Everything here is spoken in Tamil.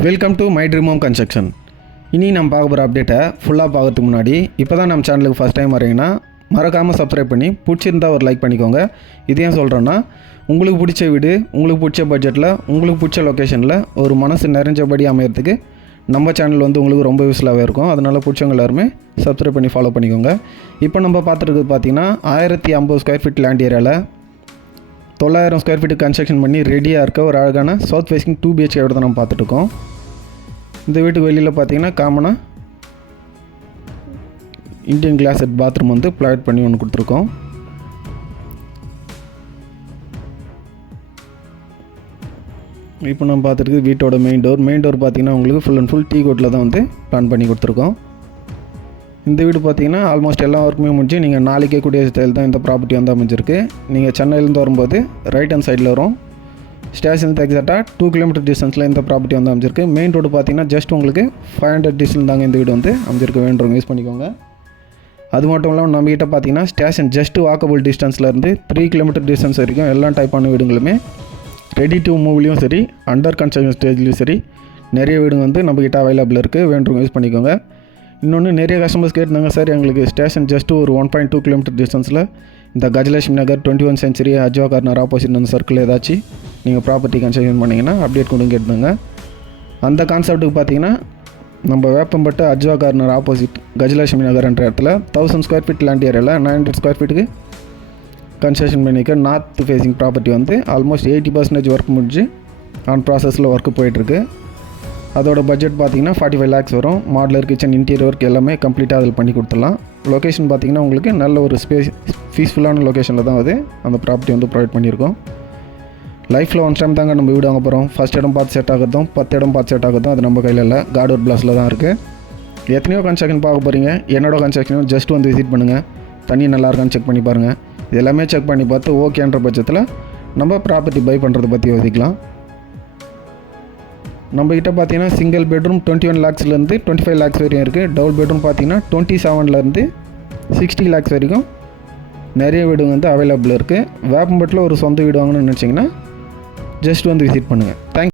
Welcome to my dream home construction. இனி நம்ம பார்க்க போகிற அப்டேட்டை ஃபுல்லாக பார்க்கறதுக்கு முன்னாடி இப்போ தான் நம்ம சேனலுக்கு ஃபஸ்ட் டைம் வரீங்கன்னா மறக்காமல் சப்ஸ்கிரைப் பண்ணி பிடிச்சிருந்தா ஒரு லைக் பண்ணிக்கோங்க. இது ஏன் சொல்கிறேன்னா, உங்களுக்கு பிடிச்ச வீடு உங்களுக்கு பிடிச்ச பட்ஜெட்டில் உங்களுக்கு பிடிச்ச லொக்கேஷனில் ஒரு மனசு நிறைஞ்சபடி அமையறதுக்கு நம்ம சேனல் உங்களுக்கு ரொம்ப யூஸ்ஃபுல்லாகவே இருக்கும். அதனால் பிடிச்சவங்க எல்லாருமே சப்ஸ்கிரைப் பண்ணி ஃபாலோ பண்ணிக்கோங்க. இப்போ நம்ம பார்த்துருக்குது பார்த்திங்கன்னா 1050 ஸ்கொயர் ஃபீட் லேண்ட் ஏரியாவில் 900 ஸ்கொயர் ஃபீட்டு கன்ஸ்ட்ரக்ஷன் பண்ணி ரெடியாக இருக்க ஒரு அழகான சவுத் ஃபேஸிங் 2 BHK வீடு தான் நம்ம பார்த்துட்ருக்கோம். இந்த வீட்டுக்கு வெளியில் பார்த்தீங்கன்னா காமனாக Indian closet bathroom provide பண்ணி ஒன்று கொடுத்துருக்கோம். இப்போ நம்ம பார்த்துருக்கு வீட்டோட மெயின் டோர் பார்த்தீங்கன்னா உங்களுக்கு ஃபுல் அண்ட் ஃபுல் டீ கோட்டில் தான் பிளான் பண்ணி கொடுத்துருக்கோம். இந்த வீடு பார்த்தீங்கன்னா ஆல்மோஸ்ட் எல்லா ஒர்க்குமே முடிஞ்சு நீங்கள் நாளைக்கே கூடிய ஸ்டைல் தான் இந்த ப்ராப்பர்ட்டி அமைஞ்சிருக்கு. நீங்கள் சென்னையிலேருந்து வரும்போது ரைட் ஹேண்ட் சைடில் வரும். ஸ்டேஷனுக்கு எக்ஸாக்டாக 2 கிலோமீட்டர் டிஸ்டன்ஸில் இந்த ப்ராப்பர்ட்டி அமைஞ்சிருக்கு. மெயின் ரோடு பார்த்தீங்கன்னா ஜஸ்ட் உங்களுக்கு 500 டிஸ்டன்ஸ் தாங்க இந்த வீடு அமைஞ்சிருக்கு. வேண்டுறவங்க யூஸ் பண்ணிக்கோங்க. அது மட்டும் இல்லாமல் நம்மகிட்ட பார்த்தீங்கன்னா ஸ்டேஷன் ஜஸ்ட் வாக்கபிள் டிஸ்டன்ஸ்லேருந்து 3 கிலோமீட்டர் டிஸ்டன்ஸ் வரைக்கும் எல்லா டைப்பான வீடுங்களுமே ரெடி டு மூவ்லேயும் சரி, அண்டர் கன்ஸ்ட்ரக்ஷன் ஸ்டேஜ்லேயும் சரி நிறைய வீடு நம்மக்கிட்ட அவைலபிள் இருக்குது. வேண்டுறவங்க யூஸ் பண்ணிக்கோங்க. இன்னொன்று நிறைய கஸ்டமர்ஸ் கேட்டிருந்தாங்க, சார் எங்களுக்கு ஸ்டேஷன் ஜஸ்ட்டு ஒரு 1.2 கிலோமீட்டர் டிஸ்டன்ஸில் இந்த கஜலட்சுமி நகர் 21 சென்ச்சுரி அஜ்வா கார்னர் ஆப்போசிட் அந்த சர்க்கிள் ஏதாச்சும் நீங்கள் ப்ராப்பர்ட்டி கன்ஸ்ட்ரக்ஷன் பண்ணிங்கன்னா அப்டேட் கொண்டு கேட்டிருந்தாங்க. அந்த கான்செப்ட்டுக்கு பார்த்தீங்கன்னா நம்ம வேப்பம்பட்டு அஜ்வா கார்னர் ஆப்போசிட் கஜலட்சுமி நகர்ன்ற இடத்துல 1000 ஸ்கொயர் ஃபீட் லேண்ட் ஏரியாவில் 900 ஸ்கொயர் ஃபீட்டுக்கு கன்ஸ்ட்ரக்ஷன் பண்ணிக்க north facing property almost 80% work முடிஞ்சு ஆன் ப்ராசஸில் ஒர்க்கு போயிட்டுருக்கு. அதோட பட்ஜெட் பார்த்தீங்கன்னா 45 lakhs வரும். மாடலர் கிச்சன் இன்டீரியர் ஒர்க் எல்லாமே கம்ப்ளீட்டாக அதில் பண்ணி கொடுத்துடலாம். லொக்கேஷன் பார்த்தீங்கன்னா உங்களுக்கு நல்ல ஒரு பீஸ்ஃபுல்லான லொக்கேஷனில் தான் அந்த ப்ராப்பர்ட்டி ப்ரொவைட் பண்ணியிருக்கோம். லைஃப்பில் ஒன் டைம் தாங்க நம்ம வீடு வாங்க போகிறோம். ஃபஸ்ட் இடம் பார்த்து செட் ஆகிறதும் 10 இடம் பார்த்து செட் ஆகிறதும் அது நம்ம கையில் இல்லை, காட் ஒரு பிளாஸில் தான் இருக்குது. எத்தனையோ கன்ஸ்ட்ரக்ஷன் பார்க்க போகிறீங்க. என்னோட கன்ஸ்ட்ரக்ஷனும் ஜஸ்ட் விசிட் பண்ணுங்கள். தண்ணி நல்லா இருக்கான்னு செக் பண்ணி பாருங்கள். இது எல்லாமே செக் பண்ணி பார்த்து ஓகேன்ற பட்சத்தில் நம்ம ப்ராப்பர்ட்டி பை பண்ணுறதை பற்றி யோசிக்கலாம். நம்மக்கிட்ட பார்த்தீங்கன்னா சிங்கிள் பெட்ரூம் 21 lakhsலேருந்து 25 lakhs வரையும் இருக்குது. டபுள் பெட்ரூம் பார்த்தீங்கன்னா 27லேருந்து 60 lakhs வரைக்கும் நிறைய வீடு அவைலபிள் இருக்குது. வேப்பம்பட்டில் ஒரு சொந்த வீடு வாங்கணும்னு நினச்சிங்கன்னா ஜஸ்ட் விசிட் பண்ணுங்கள். தேங்க்ஸ்.